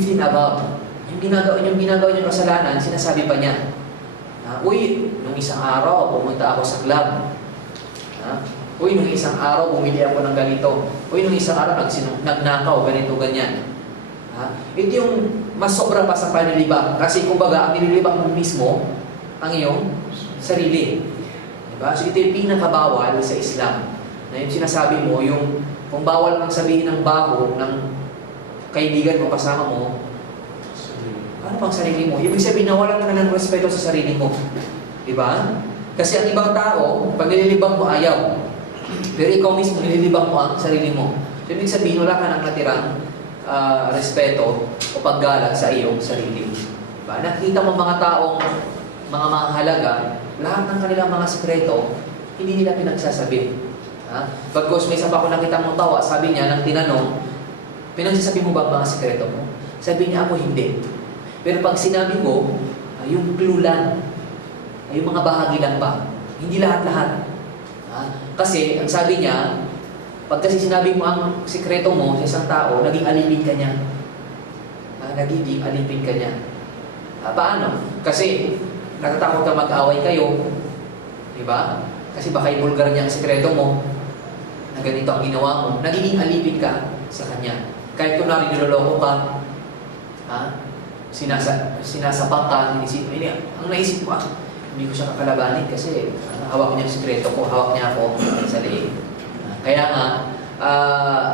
Yung ginagawa niyang kasalanan, sinasabi pa niya, uy, nung isang araw, pumunta ako sa club. Uy, nung isang araw, bumili ako ng ganito. Uy, nung isang araw, nagnakaw, ganito, ganyan. Ito yung mas sobra pa sa panlilibang. Kasi kumbaga, ang nililibang mo mismo, ang iyong sarili. Diba? So ito yung pinakabawal sa Islam. Na yung sinasabi mo, yung kung bawal kang sabihin ng baho ng kaibigan mo, kasama mo, ano pang sarili mo? Ibig sabihin na wala ka ng respeto sa sarili mo. Diba? Kasi ang ibang tao, pag nililibang mo, ayaw. Pero ikaw mismo, nililibang mo ang sarili mo. So ibig sabihin, wala ka ng natirang respeto o paggalang sa iyong sarili. Diba? Nakikita mo mga taong, mga mahalaga, lahat ng kanilang mga sekreto, hindi nila pinagsasabi. Pagkos may isa pa ako nakita mong tawa, sabi niya, nang tinanong, pinagsasabi mo ba ang mga sekreto mo? Sabi niya, ako hindi. Pero pag sinabi ko, yung clue lang, yung mga bahagi lang ba? Hindi lahat-lahat. Kasi, ang sabi niya, pag kasi sinabi mo ang sikreto mo sa isang tao, naging alipin ka niya. Nagiging alipin ka niya. Paano? Kasi, natatakot ka mag-away kayo. Diba? Kasi baka ibulgar niya ang sikreto mo, na ganito ang ginawa mo, nagiging alipin ka sa kanya. Kahit kunwari niloloko ka, sinasapak ka, ang naisip mo, hindi ko siya kakalabanin kasi hawak niya ang sikreto ko, hawak niya ako sa liig. Kaya nga,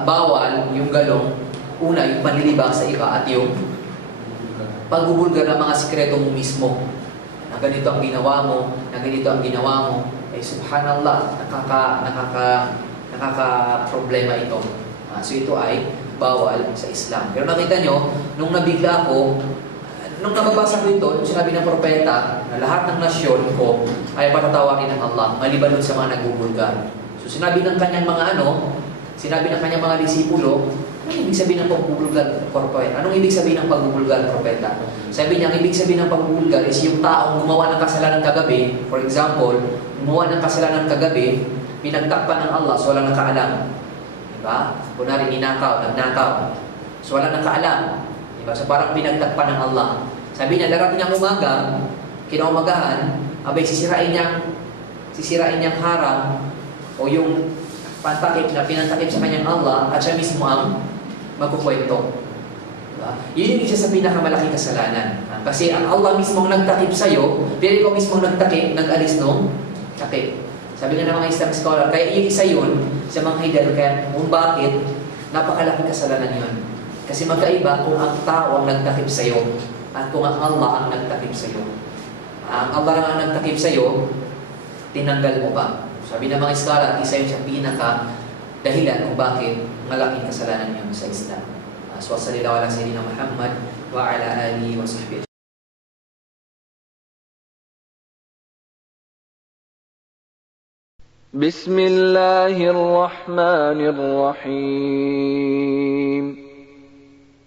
bawal yung galong, una, yung panlilibang sa iba at yung pagbubulgar ng mga sikreto mo mismo. Na ganito ang ginawa mo, na ganito ang ginawa mo, subhanallah, nakaka-problema ito. So ito ay bawal sa Islam. Pero nakita nyo, nung nabigla ako, nung nababasa ko ito, nung sinabi ng propeta na lahat ng nasyon ko ay patatawagin ng Allah, maliban sa mga nagbubulgar. So sinabi ng kanyang mga disipulo, anong ibig sabihin ng pagbubulgar propeta? Anong ibig sabihin ng pagbubulgar propeta? Sabi niya, ang ibig sabihin ng pagbubulgar is yung taong gumawa ng kasalanan kagabi, for example, gumawa ng kasalanan kagabi, pinagtakpan ng Allah, so walang nakaalam. Diba? Kunwari, nagnakaw. So walang nakaalam. Diba? So parang pinagtakpan ng Allah. Sabi niya, darating ang umaga, kinaumagahan, abay sisirain niyang harang o yung pantakip na pinantakip sa kanyang Allah at siya mismo ang magkukwento. Diba? Yun yung isa sa pinakamalaking kasalanan. Kasi ang Allah mismo ang nagtakip sa'yo, pero ikaw mismo ang nag-alis nung takip. Sabi nga ng mga Islam scholar, kaya yung isa yun sa mga hidal, kaya kung bakit napakalaking kasalanan yun. Kasi magkaiba kung ang tao ang nagtakip sa'yo at kung ang Allah ang nagtakip sa'yo. Ang Allah ang nagtakip sa'yo, tinanggal mo ba? Sabi ng mga scholar, isa yun sa pinaka dahilan kung bakit malaking kasalanan yun sa Islam. So, sallallahu ala sayyidina Muhammad wa ala alihi wa sahbihi. بسم الله الرحمن الرحيم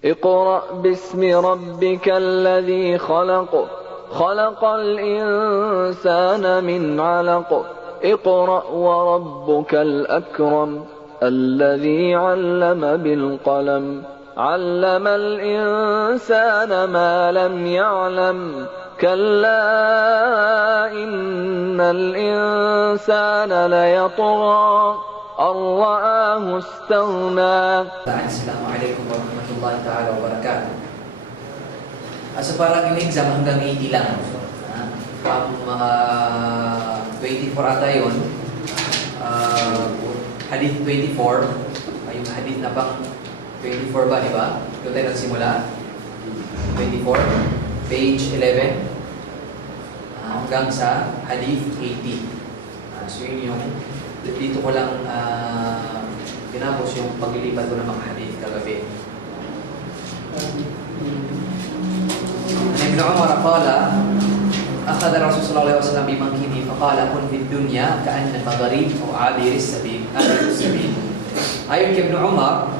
اقرأ باسم ربك الذي خلق خلق الإنسان من علق اقرأ وربك الأكرم الذي علم بالقلم علم الإنسان ما لم يعلم كلا إن الإنسان ليطغى أن رآه استغنى. Assalamu alaikum warahmatullahi ta'ala wabarakatuh. So parang yung exam hanggang 80 lang. Pang mga 24 ata yun. Hadith 24. Yung hadith na pang 24 ba, di ba? Doon tayo nagsimula. 24. Page 11. Hanggang sa hadith 80. So yun yung dito ko lang ginapos yung paglilipat ko ng mga hadith kagabi. Ibn Umar qala akhadha Rasulullah sallallahu alaihi wasallam bimankibi faqala kun fid dunya ka'annaka gharib aw abiris sabil. Ayon kay Ibn Umar,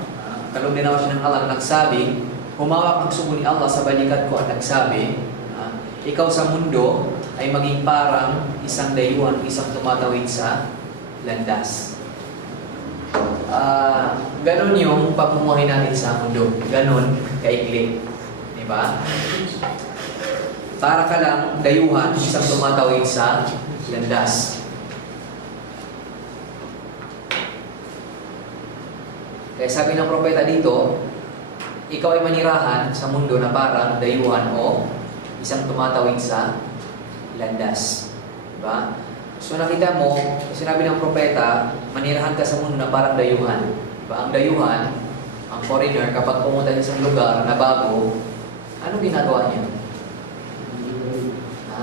kalong dinawa siya ng Allah, nagsabi, humawak ang sugo ni Allah sa balikat ko at nagsabi, ikaw sa mundo ay maging parang isang dayuhan, isang tumatawid sa landas. Ganon yung pamumuhay natin sa mundo. Ganon kaikli. ba? Para ka lang dayuhan, isang tumatawid sa landas. Kaya sabi ng propeta dito, ikaw ay manirahan sa mundo na parang dayuhan o isang tumatawid sa landas. Diba? So nakita mo, sinabi ng propeta, manirahan ka sa mundo na parang dayuhan. Diba? Ang dayuhan, ang foreigner, kapag pumunta sa isang lugar na bago, anong ginagawa niya?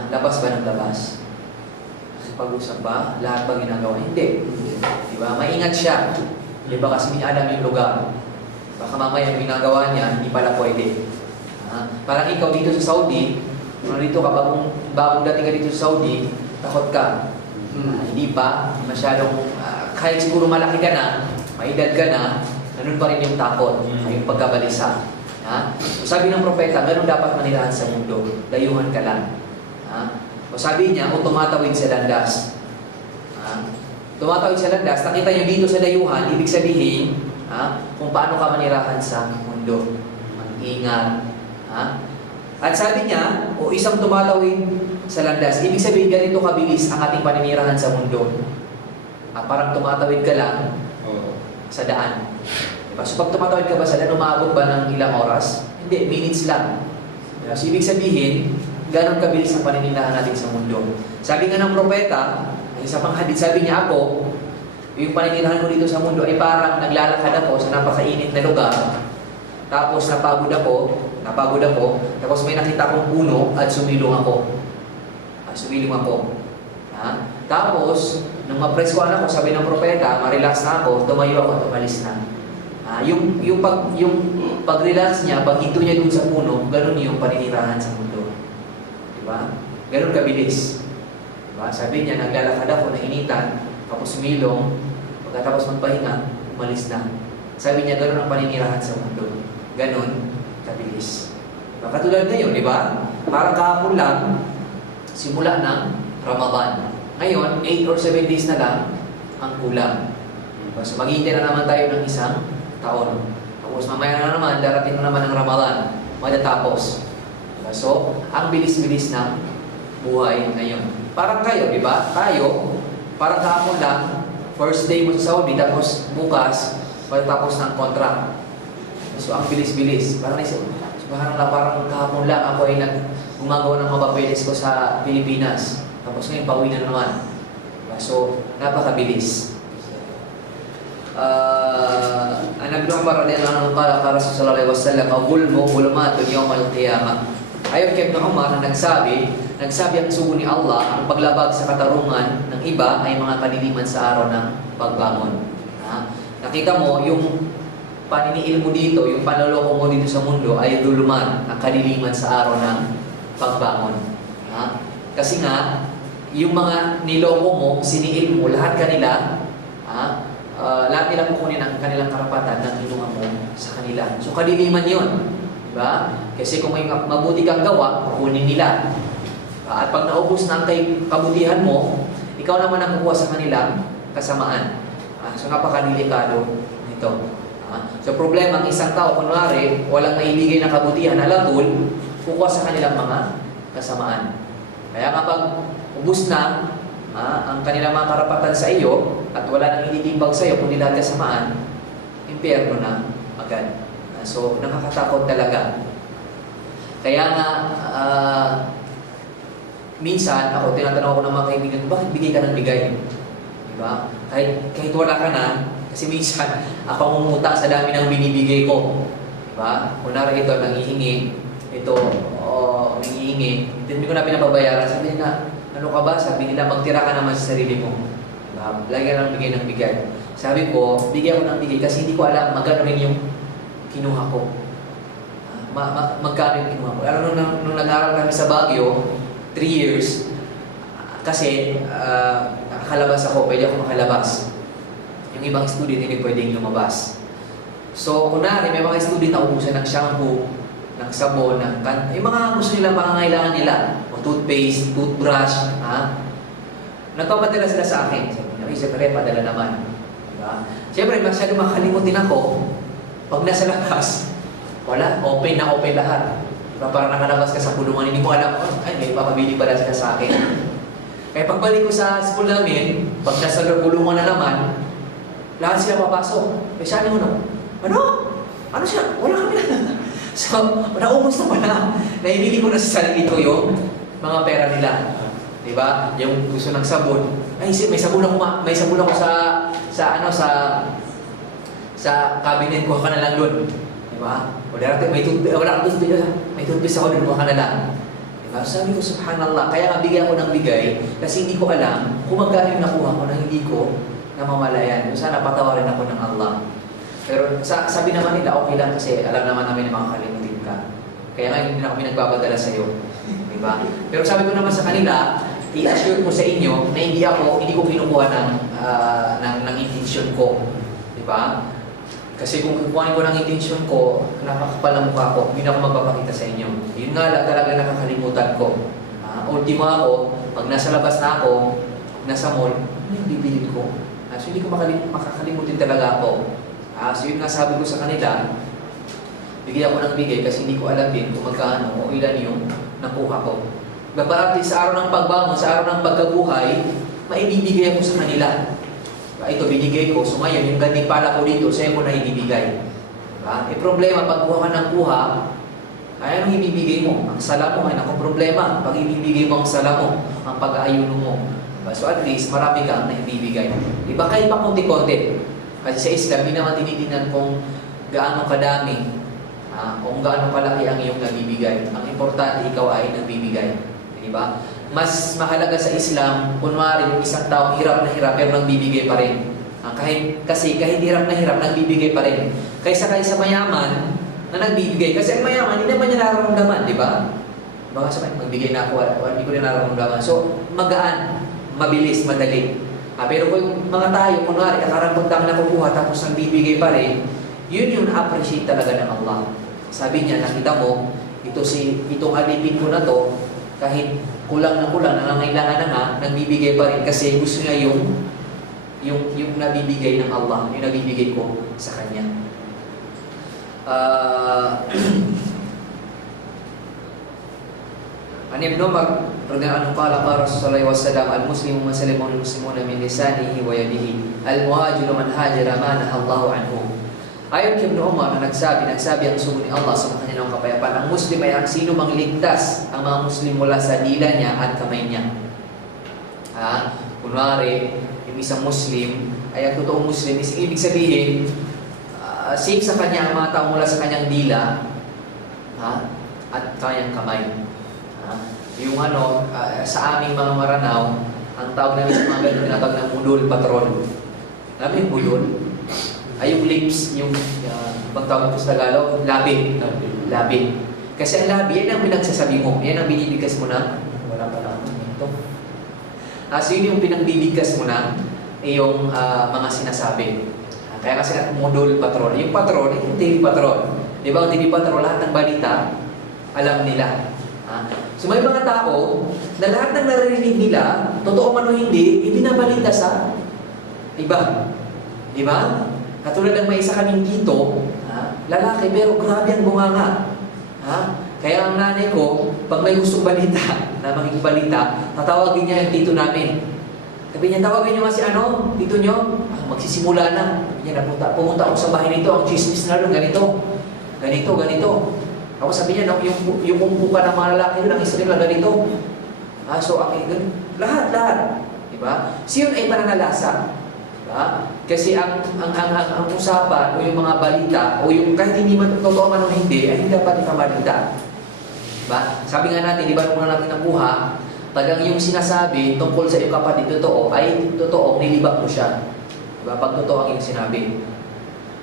Labas ba ng labas? Pag-usap ba? Lahat ba ginagawa? Hindi. Diba? Maingat siya. Diba? Kasi hindi alam yung lugar. Baka mamaya yung ginagawa niya, hindi pala pwede. Parang ikaw dito sa Saudi, dito ka, bagong dating ka dito sa Saudi, takot ka. Hindi pa, masyadong, kahit siguro malaki ka na, may edad ka na, ganun pa rin yung takot, yung pagkabalisa. So, sabi ng propeta, ganun dapat manirahan sa mundo. Dayuhan ka lang. O sabi niya, o tumatawid sa landas. Tumatawid sa landas, nakita niyo dito sa dayuhan, ibig sabihin, kung paano ka manirahan sa mundo. Mag-ingat. At sabi niya, o isang tumatawid sa landas, ibig sabihin ganito kabilis ang ating paninirahan sa mundo. Parang tumatawid ka lang sa daan. Diba? So pag tumatawid ka ba sa daan, umaabot ba ng ilang oras? Hindi, minutes lang. Diba? So ibig sabihin, ganon kabilis ang paninirahan natin sa mundo. Sabi nga ng propeta, isa pang hadith, sabi niya ako, yung paninirahan ko dito sa mundo ay parang naglalakad ako sa napakainit na lugar. Tapos napagod ako, tapos may nakita akong puno at sumilong ako. Tapos, nung mapreskuhan ako, sabi ng propeta, ma-relax na ako, tumayo ako at umalis na. Yung pag-relax niya, pag-hinto niya dun sa puno, ganun yung paninirahan sa mundo. Diba? Ganun kabilis. Diba? Sabi niya, naglalakad ako, nainitan, tapos sumilong, pagkatapos magpahinga, umalis na. Sabi niya, ganun ang paninirahan sa mundo. Ganun kabilis. Diba? Katulad ngayon, di ba? Parang kahapon lang, simula ng Ramadan. Ngayon, 8 or 7 days na lang ang kulang. Diba? So, maghihintay na naman tayo ng isang taon. Tapos mamaya na naman, darating na naman ang Ramadan. Matatapos. Diba? So, ang bilis-bilis ng buhay ngayon. Parang kayo, di ba? Tayo, parang kahapon lang, first day mo sa Saudi, tapos bukas, matatapos ng contract. So, ang bilis-bilis. Parang naisip, subhanallah, parang kahapon lang ako ay gumagawa ng mga papeles ko sa Pilipinas. Tapos ngayon, pauwi na naman. So, napakabilis. An Ibn Umar radhiyallahu anhu qala qala sallallahu alaihi wasallam al-zulmu zulumatun yawm al-qiyamah. Ayon kay Ibn Umar na nagsabi ang sugo ni Allah, ang paglabag sa katarungan ng iba ay mga kadiliman sa araw ng pagbangon. Nakita mo, yung paniniil mo dito, yung panloloko mo dito sa mundo ay duluman, ang kadiliman sa araw ng pagbangon. Kasi nga, yung mga niloko mo, siniil mo, lahat kanila, lahat nila kukunin ang kanilang karapatan ng inuha mo sa kanila. So, kadiliman yun. Diba? Kasi kung may mabuti kang gawa, kukunin nila. At pag naubos na ang kabutihan mo, ikaw naman ang kukuha sa kanilang kasamaan. So, napakadelikado nito. So, problema, ang isang tao, kunwari, walang maibigay na kabutihan, alatul, kukuha sa kanilang mga kasamaan. Kaya kapag ubos na ang kanilang mga karapatan sa iyo at wala nang ititimbang sa iyo kundi lahat kasamaan, impyerno na agad. So, nakakatakot talaga. Kaya nga, minsan, ako tinatanong ako ng mga kaibigan ko, bakit bigay ka ng bigay? Diba? Kahit wala ka na, kasi minsan, ako mumutang sa dami ng binibigay ko. Diba? Kunwari ito, nangihingi. Ito, nangihingi. Hindi ko na pinapabayaran. Sabi nila, ano ka ba? Sabi nila, magtira ka naman sa sarili mo. Diba? Lagi ka lang bigay ng bigay. Sabi ko, bigay ako ng bigay kasi hindi ko alam magkano rin yung kinuha ko. Magkano yung kinuha ko. Alam nung nag-aral kami sa Baguio, 3 years, kasi nakakalabas ako, pwede ako makalabas. Yung ibang student hindi pwedeng lumabas. So, kunwari, may mga student na ubusan ng shampoo, ng sabon, yung mga gusto nila, pangangailangan nila, o toothpaste, toothbrush, nagpapadala sila sa akin. Naisip na rin, padala naman. Diba? Siyempre, masyado makakalimutin ako, pag nasa labas, wala, open na open lahat. Parang nakalabas ka sa kulungan, hindi mo alam, oh, ay, may papabili pala sila sa akin. Kaya pagbalik ko sa school namin, pag nasa kulungan na naman, lahat sila papasok. Eh, sabi mo, ano? Ano siya? Wala kami na. So, naubos na pala. Naibili ko na sa sarili ko yung mga pera nila. Diba? Yung gusto ng sabon. Ay, may sabon ako sa cabinet ko, ka na lang doon. Diba? Wala kang toothpaste ako doon, kuha ka na lang. Diba? Sabi ko, subhanallah, kaya nga bigyan ko ng bigay kasi hindi ko alam kung magkano yung nakuha ko na hindi ko namamalayan. Sana patawarin ako ng Allah. Pero sabi naman nila, okay lang kasi alam naman namin na makakalimutin ka. Kaya nga hindi na kami nagbabadala sa iyo. Diba? Pero sabi ko naman sa kanila, i-assure ko sa inyo na hindi ko kinukuha ng intention ko. Diba? Kasi kung kukuhanin ko ng intention ko, nakakapal ang mukha ko, hindi na ako magpapakita sa inyo. Yun nga lang talaga nakakalimutan ko. Ultima ako, pag nasa labas na ako, nasa mall, ano yung bibilin ko? So hindi ko makakalimutin talaga ako. So yun nga sabi ko sa kanila, bigyan ko ng bigay kasi hindi ko alam din kung magkano o ilan yung nakuha ko. Babarati sa araw ng pagbangon, sa araw ng pagkabuhay, maibibigay ko sa kanila. Ito binigay ko, so ngayon yung ganding pala ko dito, sa'yo ko na ibibigay. Problema, pag kuha ka ng kuha, ay anong ibibigay mo? Ang sala mo, ay naku problema. Pag ibibigay mo ang sala mo, ang pag-aayuno mo. So at least, marami kang na ibibigay. Diba kahit pa konti-konti? Kasi sa Islam, hindi naman tinitingnan kung gaano kadami, kung gaano kalaki ang iyong nabibigay. Ang importante, ikaw ay nagbibigay. Diba? Mas mahalaga sa Islam, kunwari yung isang taong hirap na hirap, pero nagbibigay pa rin. Kasi kahit hirap na hirap, nagbibigay pa rin. Kaysa mayaman na nagbibigay. Kasi ang mayaman, hindi naman niya nararamdaman, di ba? Baka sabihin, magbigay na ako, hindi ko rin nararamdaman. So, magaan, mabilis, madali. Pero kung mga tayo, kunwari, nakarampagdang nakukuha tapos nagbibigay pa rin, yun yung na-appreciate talaga ng Allah. Sabi niya, nakita mo, itong alipin ko na to, kahit kulang na nangangailangan na nga, nagbibigay pa rin kasi gusto niya yung nabibigay ng Allah, yung nabibigay ko sa Kanya. An Ibn Umar radhiyallahu anhu qala qala Rasulullah sallallahu alaihi wasallam al-muslimu man muslimuna min lisanihi wa yadihi al-muhajiru man hajara ma nahallahu anhu. Ayon kay Ibn Umar na nagsabi ang sugo ni Allah sa kanya ng kapayapaan, ang Muslim ay ang sino mang ligtas ang mga Muslim mula sa dila niya at kamay niya. Kunwari, yung isang Muslim ay ang totoong Muslim, ibig sabihin, safe sa kanya ang mga tao mula sa kanyang dila at kanyang kamay. Yung sa aming mga Maranao, ang tawag namin sa mga ganito tinatawag na budol patrol. Alam mo yung budol? Ay yung lips, yung pagtawag ko sa Tagalog, labi. Labi. Kasi ang labi, yan ang pinagsasabi mo. Yan ang binibigkas mo na. Wala pa lang ito. So yun yung pinagbibigkas mo na yung mga sinasabi. Kaya kasi modul patrol. Yung patrol, yung TV patrol. Di ba ang TV patrol, lahat ng balita, alam nila. So may mga tao na lahat ng naririnig nila, totoo man o hindi, ibinabalita sa iba. Di ba? Katulad ng may isa kaming dito, lalaki, pero grabe ang bunganga. Kaya ang nanay ko, pag may gustong balita, na makikipalita, tatawagin niya yung tito namin. Sabi niya, tawagin niyo nga si tito niyo. Magsisimula na. Sabi niya, pumunta ako sa bahay nito, ang chismis na doon, ganito. Ako sabi niya, yung umpuka ng mga lalaki doon, ang Israel na ganito. So, lahat. Diba? Siyon ay pananalasa. Kasi ang usapan o yung mga balita o yung kahit hindi man totoo man o hindi ay hindi dapat ipabalita. Diba? Sabi nga natin, di ba kung natin nakuha, tagang yung sinasabi tungkol sa iyong kapatid totoo ay totoo, nilibak mo siya. Diba? Pag totoo ang iyong sinabi.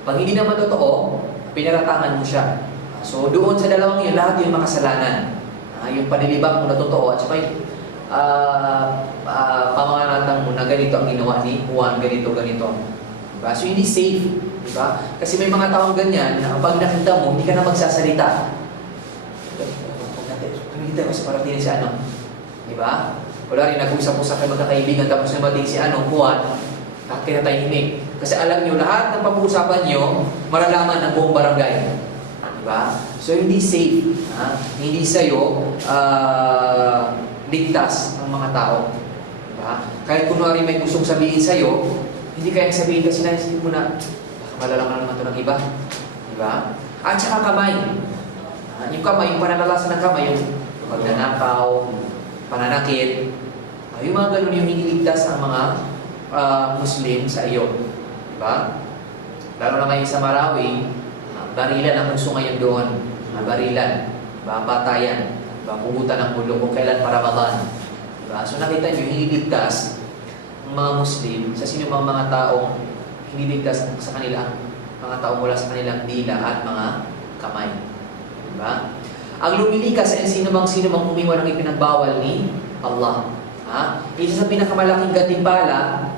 Pag hindi naman totoo, pinaratangan mo siya. So doon sa dalawang yun, lahat yung makasalanan. Yung panilibak mo na totoo at saka yung pamangatang mo na ganito ang ginawa ni Juan, ganito. Diba? So hindi safe. Diba? Kasi may mga taong ganyan na pag nakita mo, hindi ka na magsasalita. Tumigil tayo sa parating si Diba? Wala rin, nag-usap-usap kayo magkakaibigan tapos namating si Juan, kinatahimik. Kasi alam nyo, lahat ng pag-uusapan nyo, malalaman ng buong barangay. Diba? So, hindi safe. Hindi sa'yo ligtas ang mga tao. Diba? Kahit kunwari may gustong sabihin sa'yo, hindi kayang sabihin kasi naisip mo na, malalaman naman ito ng iba. Diba? At saka kamay. Yung kamay, yung pananalasan ng kamay, yung pagnanakaw, pananakit, yung mga ganun yung hiniligtas ang mga Muslim sa iyo. Diba? Lalo na ngayon sa Marawi, barilan ang uso ngayon doon. Barilan, patayan, pugutan ng ulo kung kailan para Ramadan. Diba? So nakita nyo, hiniligtas ang mga Muslim sa sino mga taong hiniligtas sa kanila, mga tao mula sa kanilang dila at mga kamay. Diba? Ang lumilikas ay sino mang umiwan ng ipinagbawal ni Allah. Isa sa pinakamalaking gantimpala,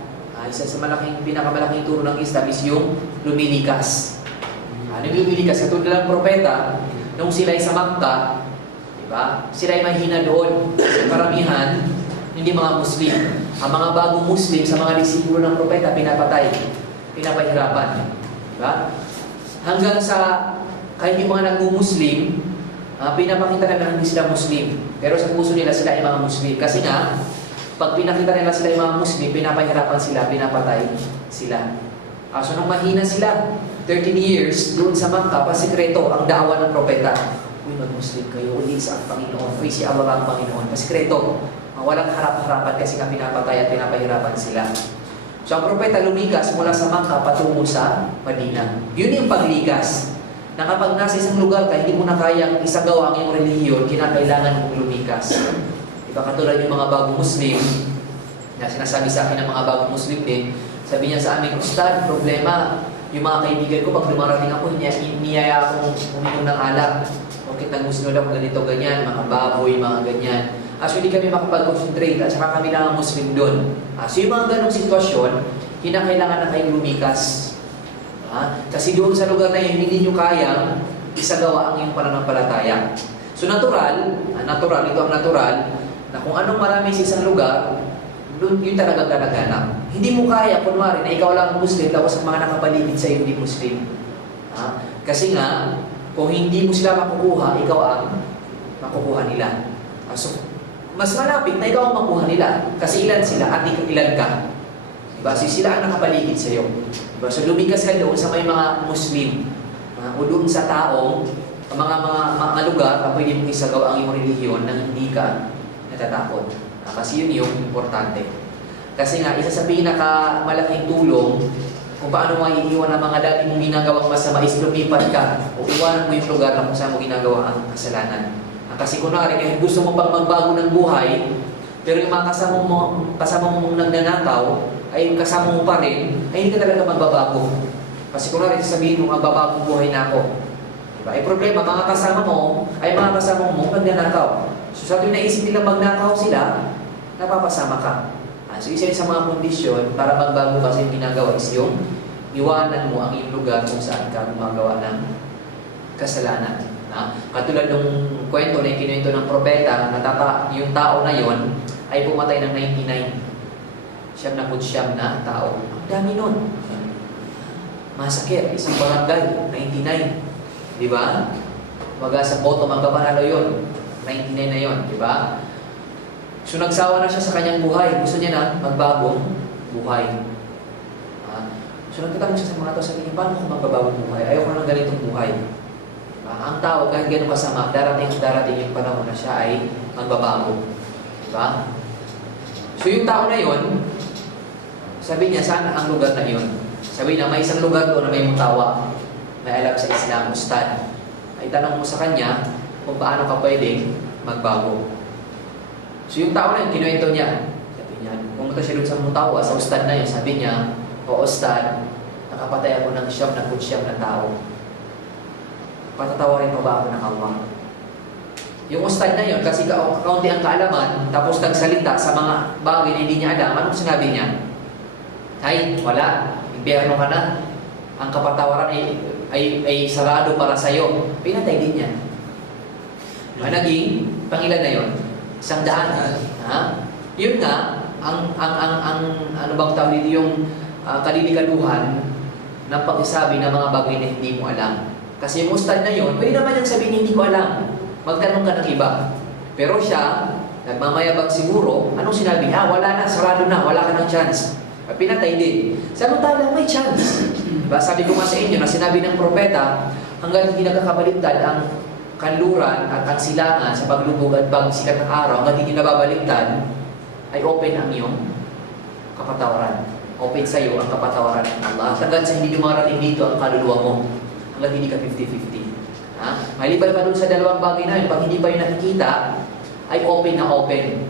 isa sa pinakamalaking turo ng Islam is yung lumilikas. Yung lumilikas, katulad ng propeta, nung sila ay sa Makkah, diba? Sila ay mahina doon. Karamihan, hindi mga Muslim. Ang mga bagong Muslim sa mga disipulo ng propeta, pinapatay, pinapahirapan. Diba? Hanggang sa, kahit yung mga nag-Muslim, pinapakita nila hindi sila Muslim. Pero sa puso nila, sila ay mga Muslim. Kasi nga, pag pinakita nila sila yung mga Muslim, pinapahirapan sila, pinapatay sila. So nung mahina sila, 13 years, doon sa Makkah, pasikreto ang daawa ng propeta. Uy, mag-Muslim kayo, uy, isa ang Panginoon, uy, si Allah ang Panginoon. Pasikreto. Walang harap-harapan kasi nga pinapatay at pinapahirapan sila. So ang propeta lumikas mula sa Makkah patungo sa Madina. Yun yung paglikas. Na kapag nasa isang lugar ka, hindi mo na kayang isagawa ang iyong relihiyon, kinakailangan mong lumikas. Diba, katulad yung mga bagong Muslim, na sinasabi sa akin ng mga bagong Muslim din, sabi niya sa amin, Ustad, problema, yung mga kaibigan ko, pag lumarating ako, niyaya akong uminom ng alak. Bakit nagmusnod ako ganito, ganyan, mga baboy, mga ganyan. So hindi kami makapag-concentrate at saka kami lang ang Muslim doon. So yung mga ganong sitwasyon, kinakailangan na kayong lumikas. Kasi doon sa lugar na yun, hindi nyo kayang isagawa ang iyong pananampalataya. So natural, ito ang natural, na kung anong marami sa isang lugar, doon yun talagang ganaganap. Hindi mo kaya, kunwari, na ikaw lang Muslim, tapos ang mga nakapaligid sa iyo hindi Muslim. Kasi nga, kung hindi mo sila makukuha, ikaw ang makukuha nila. So, mas malapit na ikaw ang makuha nila. Kasi ilan sila at ilan ka. Diba? So, sila ang nakapaligid sa iyo. Diba? So, lumikas ka doon sa may mga Muslim. O doon sa taong, mga lugar na pwede mong isagawa ang iyong relihiyon nang hindi ka natatakot. Kasi yun yung importante. Kasi nga, isa sa pinakamalaking tulong kung paano mo iiwan ang mga dati mong ginagawang masama is lumipat ka o iwanan mo yung lugar na kung saan mo ginagawa ang kasalanan. Kasi kunwari, kahit gusto mo pang magbago ng buhay, pero yung mga kasama mo nagnanakaw, ay kasama mo pa rin, ay hindi ka talaga magbabago. Kasi kunwari, sasabihin mo, magbabagong buhay na ako. Diba? Ay problema, mga kasama mo nagnanakaw. So sa tuwing naisip nila magnakaw sila, napapasama ka. So isa sa mga kondisyon para magbago kasi yung ginagawa is yung iwanan mo ang iyong lugar kung saan ka gumagawa ng kasalanan. Katulad ng kwento na ikinuwento ng propeta, yung tao na yon ay pumatay ng 99. Siyam na tao. Ang dami nun. Masakit. Isang barangay, 99. Di ba? Baga sa bottom, ang kapanalo yun. 99 na yun. Di ba? So nagsawa na siya sa kanyang buhay. Gusto niya na magbagong buhay. So nagkita mo siya sa mga tao, sabi niya, paano kung magbabagong buhay? Ayoko na ng ganitong buhay. Ang tao, kahit gano'ng kasama, darating yung panahon na siya ay magbabago. Diba? So yung tao na yon, sabi niya, saan ang lugar na yon? Sabi niya, may isang lugar doon na may mutawa, may alam sa Islam, ustad. Ay tanong mo sa kanya kung paano ka pwedeng magbago. So yung tao na yun, kinuwento niya. Sabi niya, pumunta siya doon sa mutawa, sa ustad na yun. Sabi niya, o ustad, nakapatay ako ng siyam na tao. Patatawarin mo ba ako ng Allah? Yung ustad na yun, kasi kaunti ang kaalaman, tapos nagsalita sa mga bagay na hindi niya alam, anong sinabi niya? Ay, wala. Impyerno ka na. Ang kapatawaran ay sarado para sa'yo. Pinatay din niya. Naging, pangilan na yun? 100. Yun nga, ang ano bang tawag dito, yung kalilikaduhan ng pagsasabi ng mga bagay na hindi mo alam. Kasi yung ustad na yun, pwede naman niyang sabihin, hindi ko alam. Magtanong ka ng iba. Pero siya, nagmamayabang siguro, anong sinabi? Wala na, sarado na, wala ka ng chance. Pinatay din. Samantalang may chance. Diba? Sabi ko nga sa inyo, na sinabi ng propeta, hanggang hindi nakakabaliktad ang kanluran at ang silangan sa paglubog at pagsikat ng araw, hanggang hindi nababaliktad, ay open ang iyong kapatawaran. Open sa iyo ang kapatawaran ng Allah. Hanggang sa hindi dumarating dito ang kaluluwa mo, hanggang hindi ka 50-50. Maliban pa dun sa dalawang bagay na yun, pag hindi pa yun nakikita, ay open na open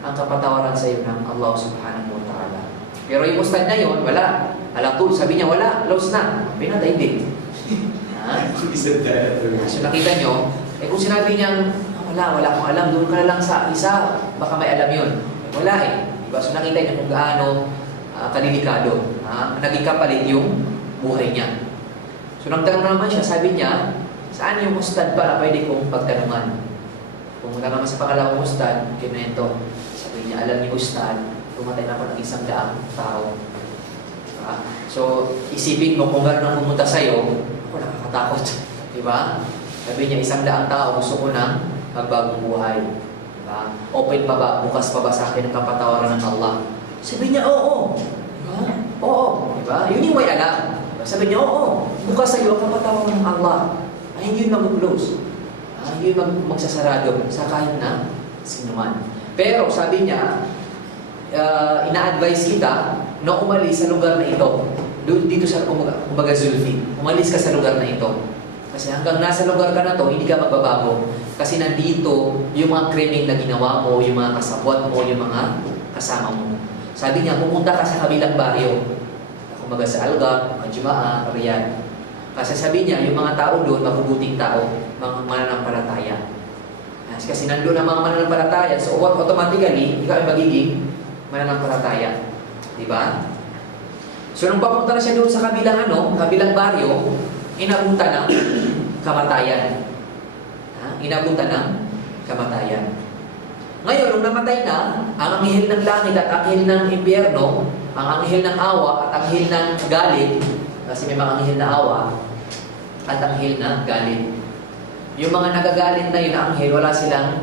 ang kapatawaran sa iyo ng Allah subhanahu wa ta'ala. Pero yung ustad na yun, wala. Alatul, sabi niya, wala, lost na. Pinatay din. So nakita nyo, kung sinabi niyang, wala akong alam, doon ka na lang sa isa, baka may alam yun. Wala eh. Diba? So nakita niyo kung gaano kalilikado. Naging kapalit yung buhay niya. So nagtanong naman siya, sabi niya, saan yung ustad para pwede kong pagtanungan? Kung wala naman sa pangalawang ustad, kinento. Sabi niya, alam niyo ustad, pumatay na ako ng 100 tao. So, isipin mo kung gano'n ang pumunta sa'yo, ako nakakatakot. Diba? Sabi niya, 100 tao, gusto ko ng magbagong buhay. Diba? Open pa ba? Bukas pa ba sa akin ang kapatawaran ng Allah? Sabi niya, oo. Diba? Oo. Diba? Yun yung may alam. Diba? Sabi niya, oo. Bukas sa'yo ang kapatawaran ng Allah. Ay, hindi yun mag-close. Hindi yun magsasarado sa kahit na sinuman. Pero, sabi niya, ina-advise kita na umalis sa lugar na ito. Dito sa kumbaga Zulfi. Umalis ka sa lugar na ito. Kasi hanggang nasa lugar ka na to, hindi ka magbabago. Kasi nandito yung mga krimen na ginawa mo, yung mga kasabwat mo, yung mga kasama mo. Sabi niya, pumunta ka sa kabilang baryo. Kumbaga sa Alga, Majmaa, Riyadh. Kasi sabi niya, yung mga tao doon, mabubuting tao, mga mananampalataya. Kasi nandun ang mga mananampalataya, so automatically, ikaw ay magiging mananampalataya. Diba? So nung papunta na siya doon sa kabilang baryo, inabutan ng kamatayan. Inabutan ng kamatayan. Ngayon, nung namatay na, ang anghel ng langit at anghel ng impyerno, ang anghel ng awa at anghel ng galit, kasi may mga anghel na awa at anghel na galit. Yung mga nagagalit na yun na anghel, wala silang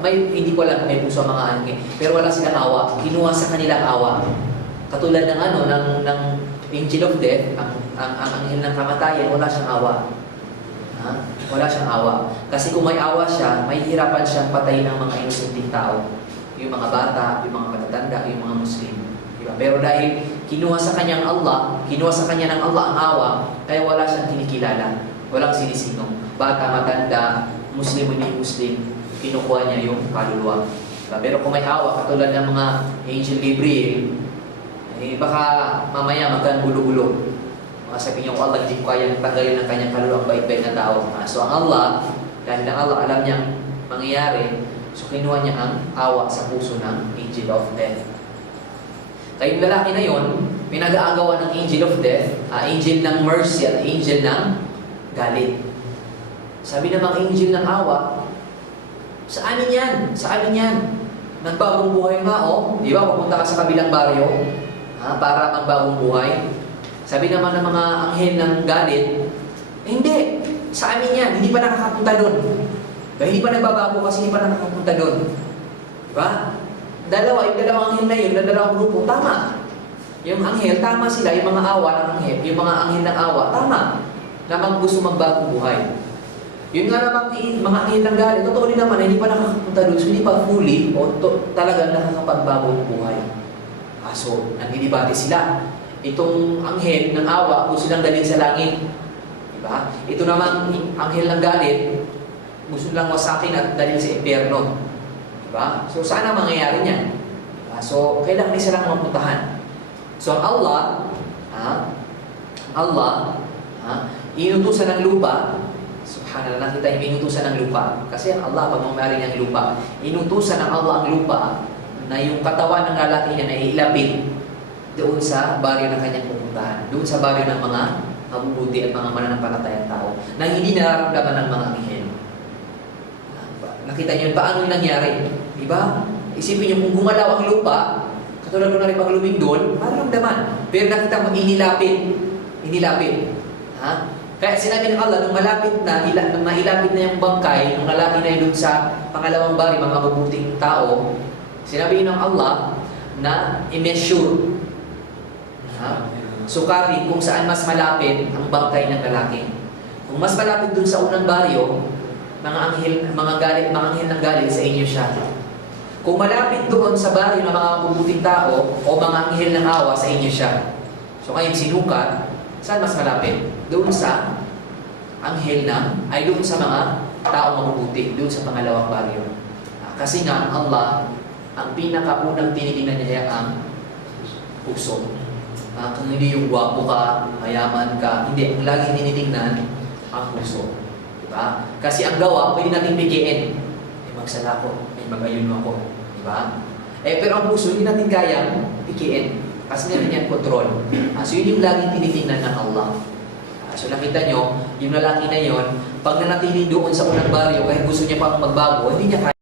hindi ko alam kung may puso mga anghel, pero wala silang awa. Kinuha sa kanilang awa. Katulad ng ng angel of death, ang anghel ng kamatayan, wala siyang awa. Wala siyang awa. Kasi kung may awa siya, may hirapan siyang patayin ng mga inosenteng tao. Yung mga bata, yung mga matatanda, yung mga Muslim. Diba? Pero dahil kinuha sa kanya ng Allah ang awa, kaya wala siyang kinikilala. Walang sinisino. Bata, matanda, Muslim, hindi Muslim, kinukuha niya yung kaluluwa. Diba? Pero kung may awa, katulad ng mga Angel Gabriel, baka mamaya magkagulo-gulo. Sabi niyo, Allah, hindi ko kayang tanggalin ng kanyang kaluluwa ang bait-bait na tao. So ang Allah, dahil ang Allah alam niyang mangyayari, so kinuha niya ang awa sa puso ng Angel of Death. Kaya yung lalaki na yon, pinag-aagawa ng Angel of Death, Angel ng Mercy at Angel ng Galit. Sabi ng mga Angel ng awa, sa amin yan, sa amin yan. Nagbagong buhay nga, di ba? Pupunta ka sa kabilang baryo, para magbagong buhay. Sabi naman ng mga anghel ng galit, hindi, sa amin yan, hindi pa nakakapunta doon. Hindi pa nagbabago kasi hindi pa nakakapunta doon. Diba? Yung dalawang anghel na yun, dalawang grupo, tama. Yung anghel, tama sila, yung mga awa ng anghel, yung mga anghel ng awa, tama. Na gusto magbagong buhay. Yun nga namang mga anghel ng galit, totoo din naman, hindi pa nakakapunta doon, so hindi pa fully, talagang nakakapagbago ng buhay. So, nagdidebate sila. Itong anghel ng awa, gusto silang dalhin sa langit. Diba? Ito namang anghel ng galit, gusto lang wasakin at dalhin sa impyerno. Diba? So, saan ang mangyayari niyan? Diba? So, kailangan din silang mapuntahan. So, ang Allah, inutusan ng lupa. Subhanallah, nakita yung inutusan ng lupa. Kasi ang Allah, pag mamari niyang lupa, inutusan ng Allah ang lupa na yung katawan ng lalaki niya na ilapit doon sa baryo ng kanyang pupuntahan. Doon sa baryo ng mga mabubuti at mga mananampalatayang tao na hindi nararamdaman ng mga anghel. Nakita niyo paano yung nangyari? Diba? Isipin niyo kung gumalaw ang lupa, katulad ko na rin pag lumindol, mararamdaman. Pero nakita mo, inilapit. Ha? Kaya sinabi ng Allah, nung malapit na, nung mailapit na yung bangkay, nung lalaki na yun sa pangalawang bari, mga mabubuting tao, sinabi ng Allah na i-measure, sukari kung saan mas malapit ang bangkay ng lalaki. Kung mas malapit dun sa unang baryo, mga anghel ng galit sa inyo siya. Kung malapit doon sa baryo ng mga mabubuting tao o mga anghel ng awa, sa inyo siya. So kayong sinukat, saan mas malapit? Doon sa anghel ay doon sa mga tao mabubuti, doon sa pangalawang baryo. Kasi nga, Allah, ang pinakaunang tinitingnan niya ang puso. Kung hindi yung gwapo ka, mayaman ka, hindi, ang laging tinitingnan ang puso. Diba? Kasi ang gawa, pwede natin pigiin. Magsala ko, mag-ayun ako. Diba? Pero ang puso, hindi natin kayang pigiin. Kasi meron yan control. So yun yung laging tinitingnan ng Allah. So nakita nyo, yung lalaki na yon, pag nanatili doon sa unang baryo, kahit gusto niya pang magbago, hindi niya kaya.